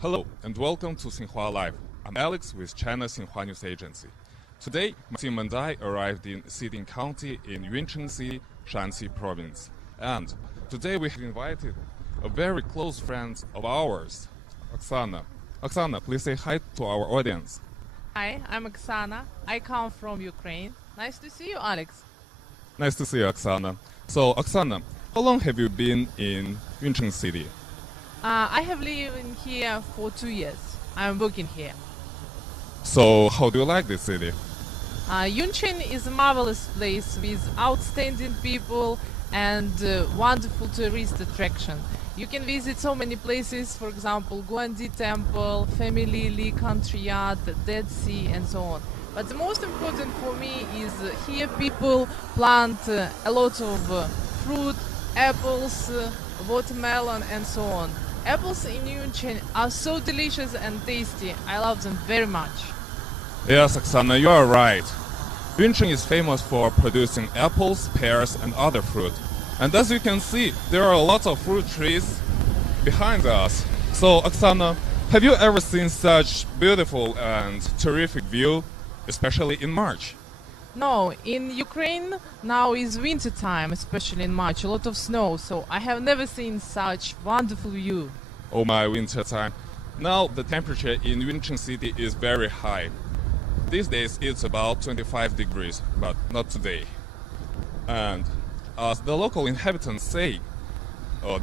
Hello and welcome to Xinhua Live. I'm Alex with China Xinhua News Agency. Today, my team and I arrived in Xiding County in Yuncheng City, Shanxi Province. And today we have invited a very close friend of ours, Oksana. Oksana, please say hi to our audience. Hi, I'm Oksana. I come from Ukraine. Nice to see you, Alex. Nice to see you, Oksana. So, Oksana, how long have you been in Yuncheng City? I have lived in here for 2 years. I'm working here. So, how do you like this city? Yuncheng is a marvelous place with outstanding people and wonderful tourist attraction. You can visit so many places, for example, Guandi Temple, Family Li Country Yard, the Dead Sea, and so on. But the most important for me is here people plant a lot of fruit, apples, watermelon, and so on. Apples in Yuncheng are so delicious and tasty. I love them very much. Yes, Oksana, you are right. Yuncheng is famous for producing apples, pears, and other fruit. And as you can see, there are lots of fruit trees behind us. So, Oksana, have you ever seen such beautiful and terrific view, especially in March? No, in Ukraine now is winter time, especially in March, a lot of snow, so I have never seen such wonderful view. Oh my, winter time. Now the temperature in Yuncheng City is very high. These days it's about 25 degrees, but not today. And as the local inhabitants say,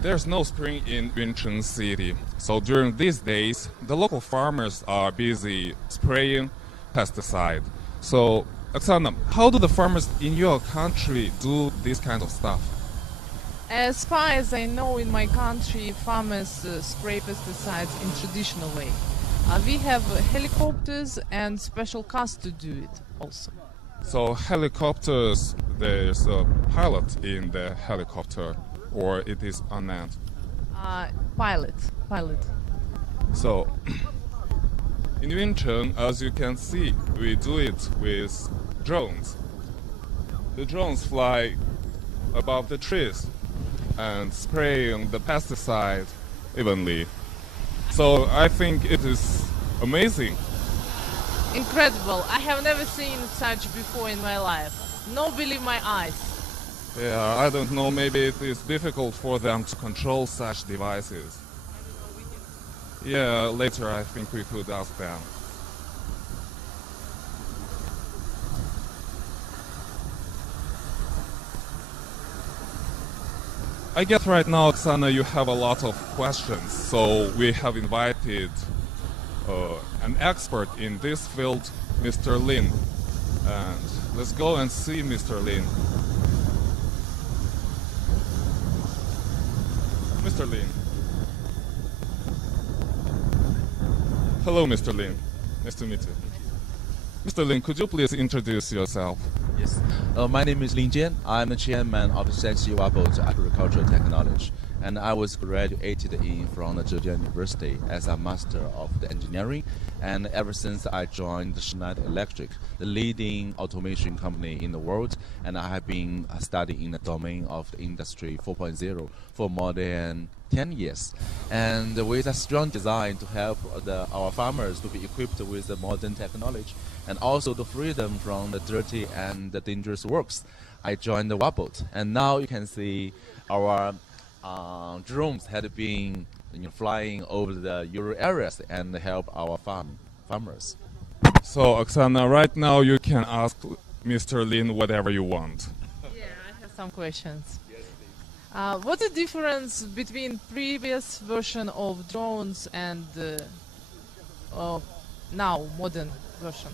there's no spring in Yuncheng City. So during these days, the local farmers are busy spraying pesticide. So, Oksana, how do the farmers in your country do this kind of stuff? As far as I know, in my country, farmers spray pesticides in traditional way. We have helicopters and special cars to do it also. So helicopters, there's a pilot in the helicopter, or it is unmanned? Pilot. So, in Yuncheng, as you can see, we do it with drones. The drones fly above the trees and spraying the pesticide evenly. So I think it is amazing. Incredible. I have never seen such before in my life. No believe my eyes. Yeah, I don't know, maybe it is difficult for them to control such devices. Yeah, later I think we could ask them. I guess right now, Oksana, you have a lot of questions, so we have invited an expert in this field, Mr. Lin. And let's go and see Mr. Lin. Mr. Lin. Hello, Mr. Lin. Nice to meet you. Mr. Lin, could you please introduce yourself? Yes. My name is Lin Jian. I'm the chairman of Shanxi Wabot Agricultural Technology, and I was graduated from the Zhejiang University as a master of the engineering. And ever since I joined Schneider Electric, the leading automation company in the world, and I have been studying in the domain of the Industry 4.0 for more than 10 years, and with a strong design to help our farmers to be equipped with the modern technology and also the freedom from the dirty and the dangerous works, I joined the Wabot, and now you can see our drones had been flying over the rural areas and help our farmers. So, Oksana, right now you can ask Mr. Lin whatever you want. Yeah, I have some questions. What's the difference between previous version of drones and now modern version?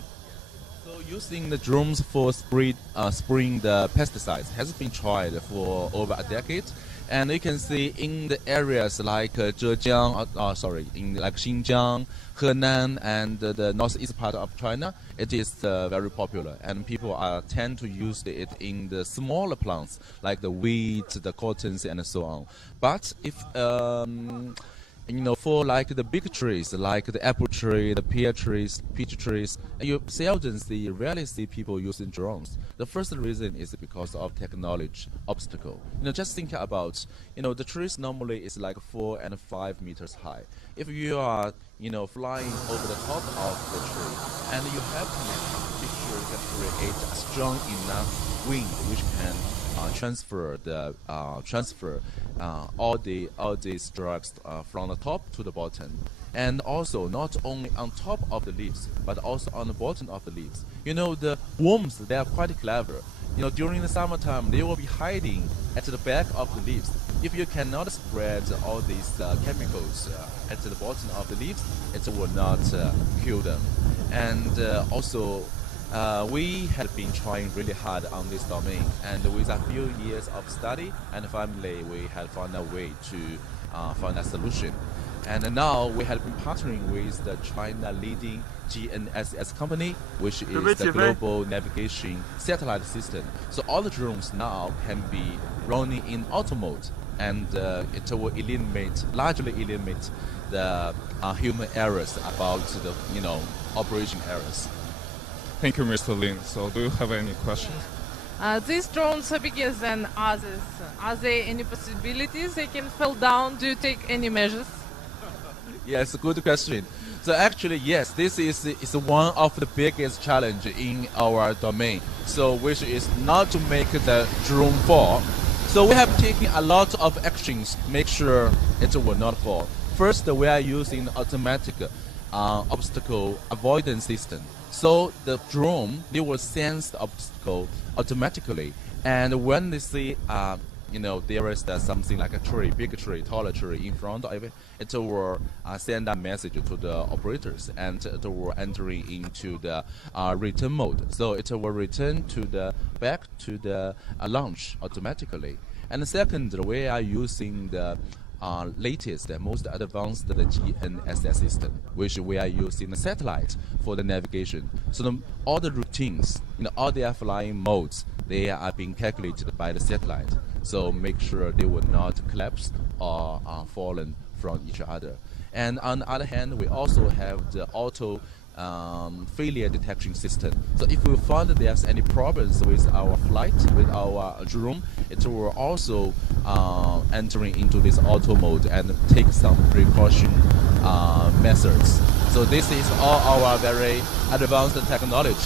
So using the drones for spraying the pesticides has been tried for over a decade, and you can see in the areas like Zhejiang, like Xinjiang, Henan, and the northeast part of China, it is very popular, and people tend to use it in the smaller plants like the wheat, the cottons, and so on. But if for like the big trees, like the apple tree, the pear trees, peach trees, you rarely see people using drones. The first reason is because of technology obstacle. Just think about, the trees normally is like 4 and 5 meters high. If you are, flying over the top of the tree, and you have to make sure you can create a strong enough wind which can transfer all these drugs from the top to the bottom, and also not only on top of the leaves but also on the bottom of the leaves. The worms, they are quite clever. During the summertime they will be hiding at the back of the leaves. If you cannot spread all these chemicals at the bottom of the leaves, it will not kill them. And also we have been trying really hard on this domain, and with a few years of study and finally we have found a way to find a solution. And now we have been partnering with the China leading GNSS company, which is the global navigation satellite system. So all the drones now can be running in auto mode, and it will largely eliminate the human errors about the operation errors. Thank you, Mr. Lin. So do you have any questions? These drones are bigger than others. Are there any possibilities they can fall down? Do you take any measures? Yes, good question. So actually, yes, this is one of the biggest challenge in our domain. So which is not to make the drone fall. So we have taken a lot of actions to make sure it will not fall. First, we are using automatic obstacle avoidance system. So the drone, they will sense the obstacle automatically, and when they see there is something like a tree, big tree, taller tree in front of it, it will send a message to the operators, and it will enter into the return mode. So it will return back to the launch automatically. And second, we are using the latest, most advanced GNSS system, which we are using the satellite for the navigation. So all the routines, all their flying modes, they are being calculated by the satellite. So make sure they will not collapse or fallen from each other. And on the other hand, we also have the auto failure detection system. So if we find that there's any problems with our flight, with our drone, it will also entering into this auto mode and take some precaution methods. So this is all our very advanced technology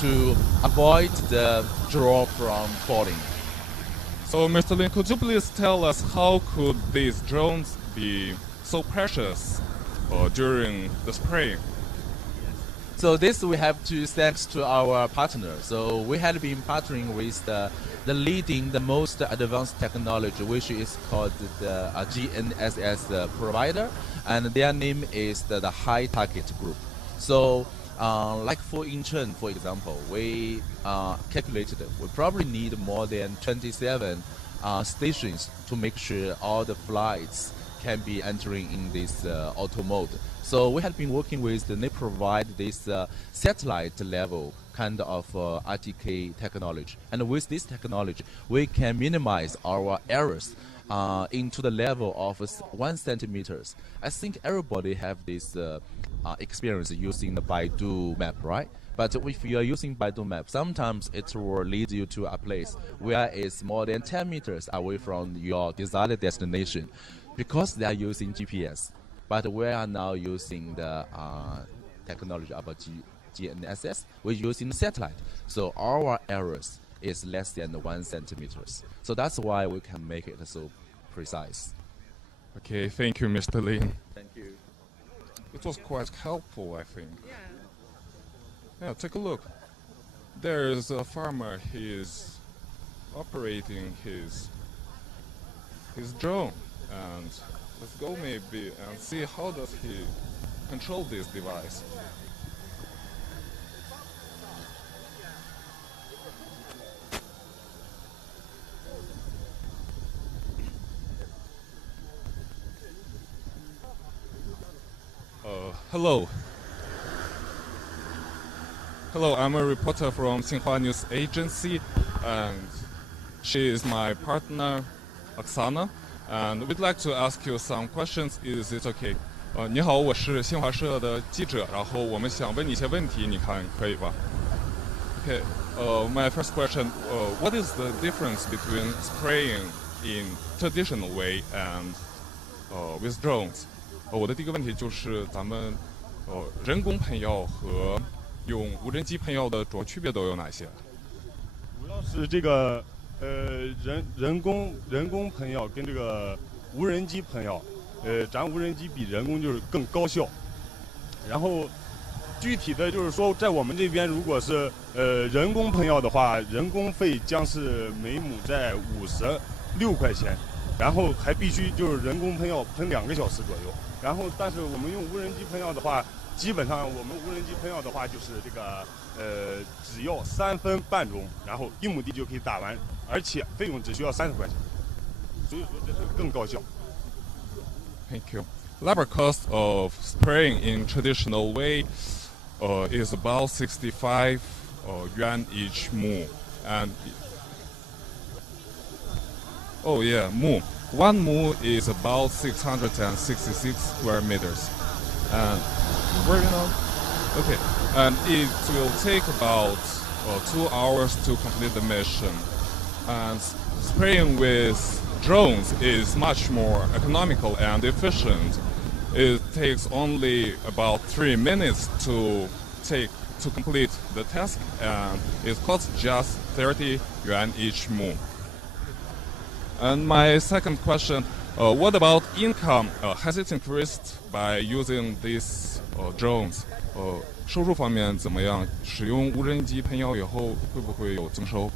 to avoid the drone from falling. So Mr. Lin, could you please tell us how could these drones be so precious during the spring? So this we have to thanks to our partner. So we had been partnering with the most advanced technology, which is called the GNSS provider, and their name is the High Target Group. So like for Yuncheng, for example, we calculated we probably need more than 27 stations to make sure all the flights can be entering in this auto mode. So we have been working with they provide this satellite level kind of RTK technology, and with this technology we can minimize our errors into the level of 1 centimeters. I think everybody have this experience using the Baidu map, right? But if you are using Baidu map, sometimes it will lead you to a place where it's more than 10 meters away from your desired destination, because they are using GPS. But we are now using the technology about GNSS. We're using satellite, so our errors is less than 1 centimeters. So that's why we can make it so precise. Okay, thank you, Mr. Lin. Thank you. It was quite helpful, I think. Yeah, take a look. There is a farmer. He is operating his drone, and let's go maybe and see how does he control this device. Hello. Hello, I'm a reporter from Xinhua News Agency, and she is my partner, Oksana. and we'd like to ask you some questions. Is it okay? 你好，我是新华社的记者，然后我们想问你一些问题，你看可以吧 ？Okay. My first question: What is the difference between spraying in traditional way and with drones? 我的第一个问题就是咱们人工喷药和用无人机喷药的主要区别都有哪些？主要是这个人工喷药跟这个无人机喷药，咱无人机比人工就是更高效。然后具体的就是说，在我们这边如果是人工喷药的话，人工费将是每亩在56块钱，然后还必须就是人工喷药喷2个小时左右。然后但是我们用无人机喷药的话，基本上我们无人机喷药的话就是这个只要3分半钟，然后1亩地就可以打完，而且费用只需要30块钱，所以说这是更高效。Thank you. Labor cost of spraying in traditional way is about 65 yuan each mu, and oh yeah, mu. One mu is about 666 square meters, and where you know? Okay, and it will take about 2 hours to complete the mission. And spraying with drones is much more economical and efficient. It takes only about 3 minutes to complete the task, and it costs just 30 yuan each mu. And my second question, what about income? Has it increased by using these drones? 收入方面怎么样？使用无人机喷药以后会不会有增收？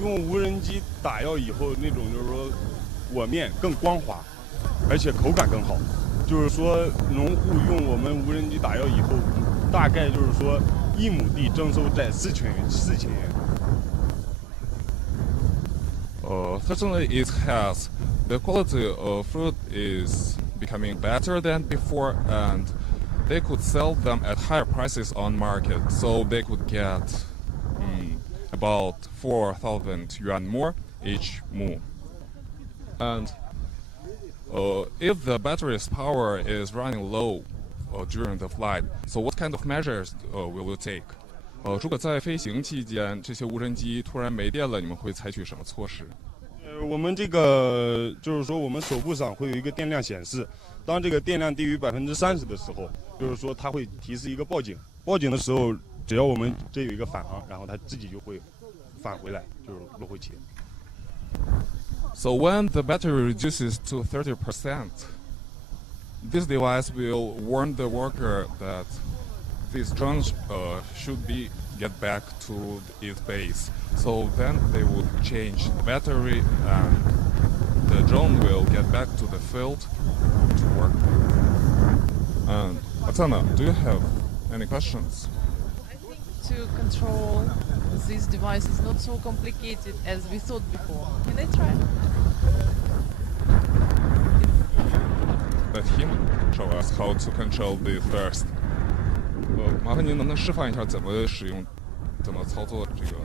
用无人机打药以后，那种就是说果面更光滑，而且口感更好。就是说，农户用我们无人机打药以后，大概就是说1亩地征收在4000元。Certainly it has. The quality of fruit is becoming better than before, and they could sell them at higher prices on market, so they could get about 4,000 yuan more each mu. And if the battery's power is running low during the flight, so what kind of measures will you take? 如果在飞行期间这些无人机突然没电了，你们会采取什么措施？我们这个就是说，我们手部上会有一个电量显示，当这个电量低于30%的时候，就是说它会提示一个报警。报警的时候，只要我们这有一个返航，然后它自己就会返回来，就是落回起。So when the battery reduces to 30%, this device will warn the worker that these drones should get back to its base. So then they would change the battery and the drone will get back to the field to work. And Atana, do you have any questions? I think to control this device is not so complicated as we thought before. Can I try? Let him show us how to control this first. 麻烦您能不能示范一下怎么使用、怎么操作这个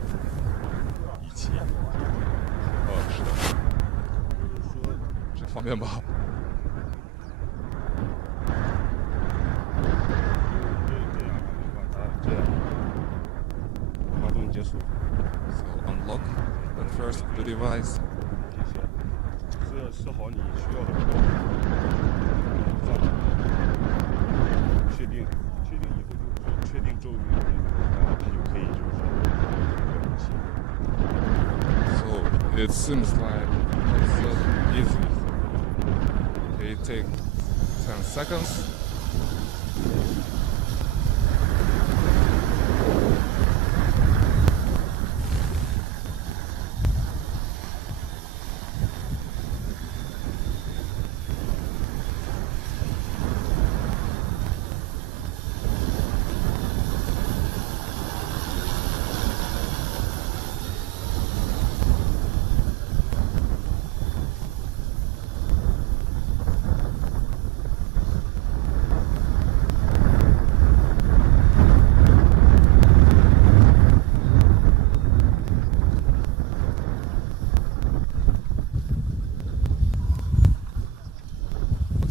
仪器？是的，这方便吧？这样，发动结束。So unlock and first the device. 设好你需要的光，确定以后就确定周围的人，然后它就可以就是说。So it seems like it's easy. Okay, take 10 seconds.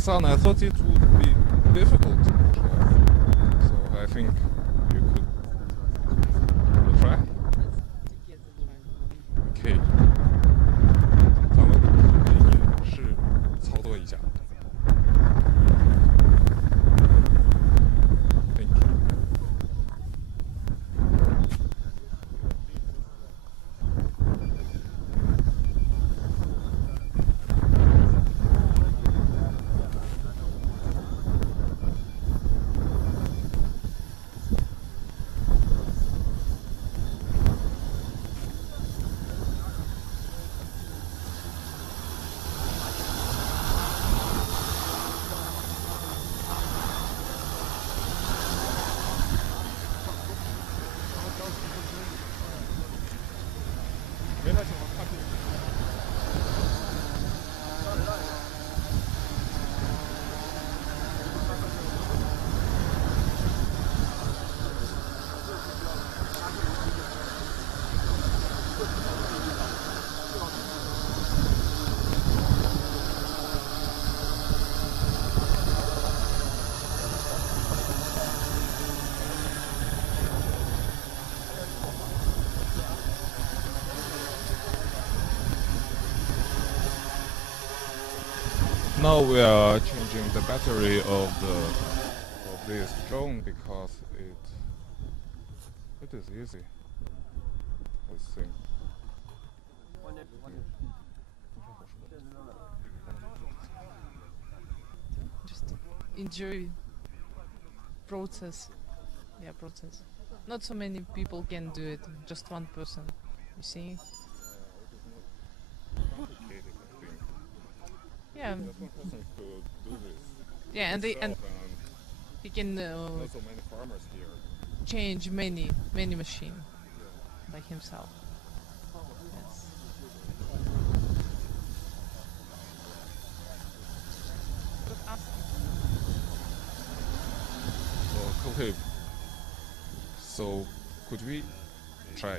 sun, I thought it would be difficult to control. So I think you could try. Okay. 咱们可以试操作一下。Thank you. Now we are changing the battery of this drone because it is easy. Let's see. Just enjoy process. Yeah, process. Not so many people can do it. Just one person. You see? Yeah. One person could do this. Yeah, and he can Not so many farmers here. change many machine by himself. Yes. Okay. So could we try?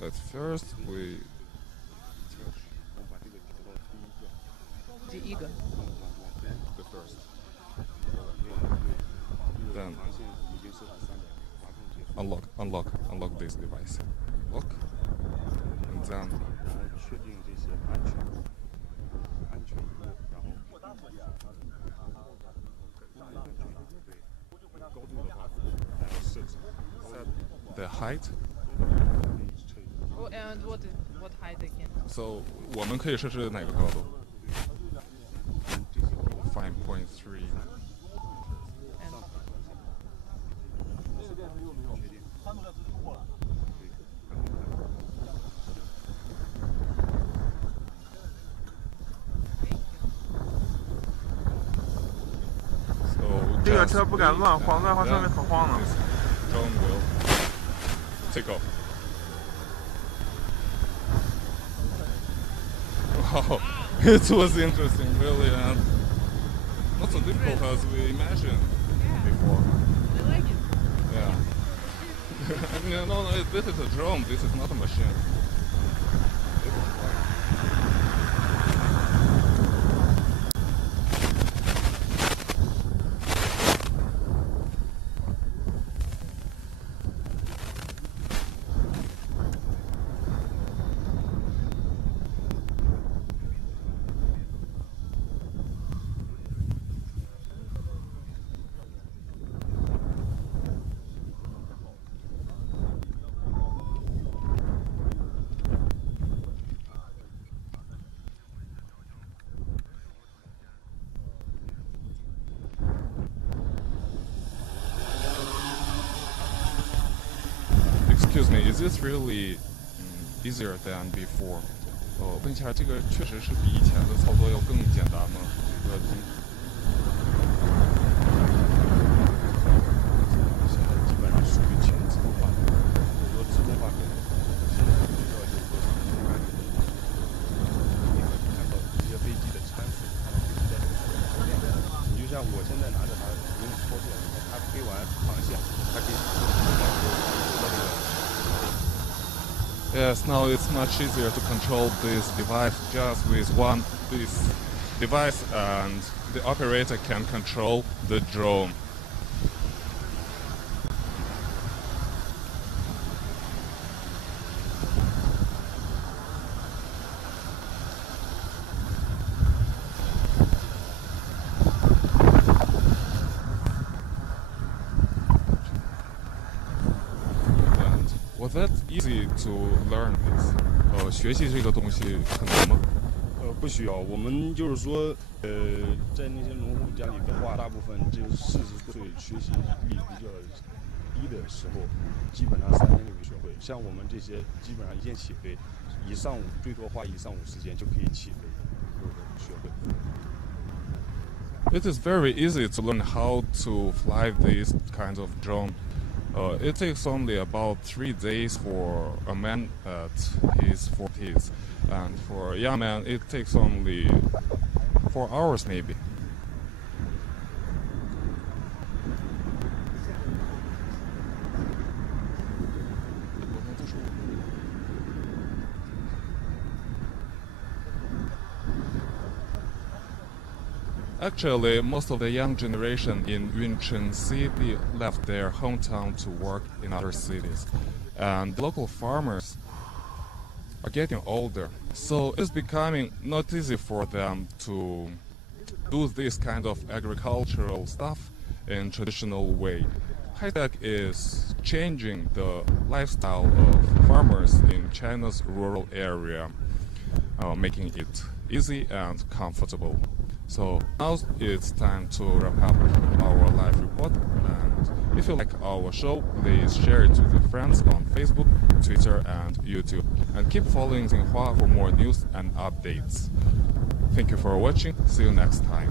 But first we 第一个 the first. Then unlock this device. Lock. And then set the height. Oh, and what height again? So 我们可以设置哪个高度？5.3. And So 这个 just 车不敢 wait 乱 and 晃，乱晃上面 then 可晃了。 this drone will take off. Wow, it was interesting, really, and not so difficult as we imagined before. I like it. Yeah. No, this is a drone. This is not a machine. This is fine. Excuse me, is this really easier than before? 问一下，这个确实是比以前的操作要更简单吗？现在基本上属于全自动化，很多自动化的现在不需要就是说是人工干预。你会看到这些飞机的参数，看到飞机的你就像我现在拿着它不用操作，它飞完航线，它可以到这个。Yes, now it's much easier to control this device just with this device, and the operator can control the drone. And was that easy to learn this? 学习这个东西很难吗？不需要，我们就是说，在那些农户家里的话，大部分就是40岁学习力比较低的时候，基本上3年就可以学会。像我们这些，基本上一天起飞，一上午最多花1上午时间就可以起飞，就是学会。It is very easy to learn how to fly these kinds of drone. It takes only about 3 days for a man at his 40s, and for a young man it takes only 4 hours maybe. Actually, most of the young generation in Yuncheng city left their hometown to work in other cities, and local farmers are getting older, so it's becoming not easy for them to do this kind of agricultural stuff in traditional way. High tech is changing the lifestyle of farmers in China's rural area, making it easy and comfortable. So now it's time to wrap up our live report, and if you like our show, please share it with your friends on Facebook, Twitter and YouTube, and keep following Xinhua for more news and updates. Thank you for watching, see you next time.